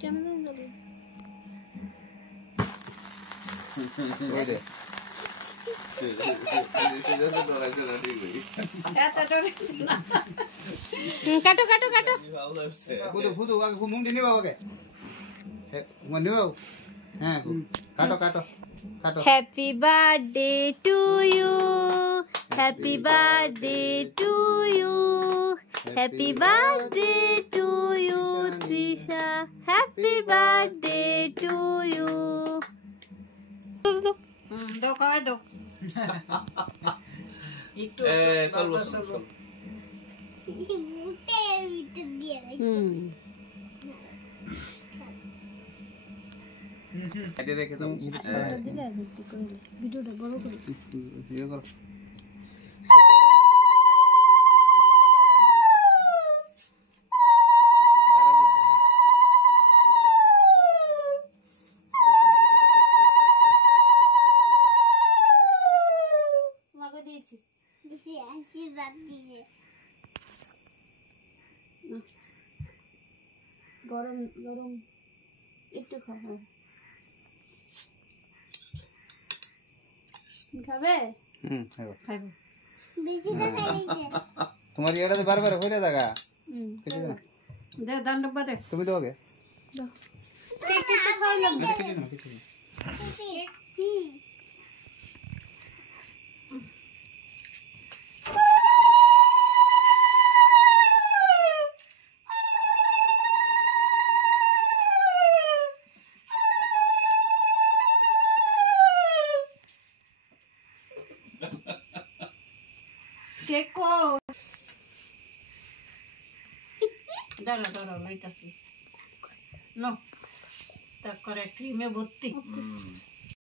কেমন যাবে ওই দে কাটো কাটো কাটো ফুদু ফুদু আগে মুং দিনে বাবাকে মনে বাবু হ্যাঁ কাটো কাটো কাটো happy birthday to you happy birthday to you happy birthday to you Trisha happy birthday to you দাও খাওয়াই দাও একটু চল এটা রেখে দাও ভিডিওটা বড় করে ইয়ে করো মাকে দিয়েছি গরম গরম একটু খাও খাবে খাইব তোমার এটা তো বারবার হয়ে জায়গা কিছু না দে দান ডব্বা দে তুমি দাওগে কেক তো খাওয়ালাম কিছু না কেক কো দাঁড়া দাঁড়া লাইট আছে নো তা করে ক্রিমে ভর্তি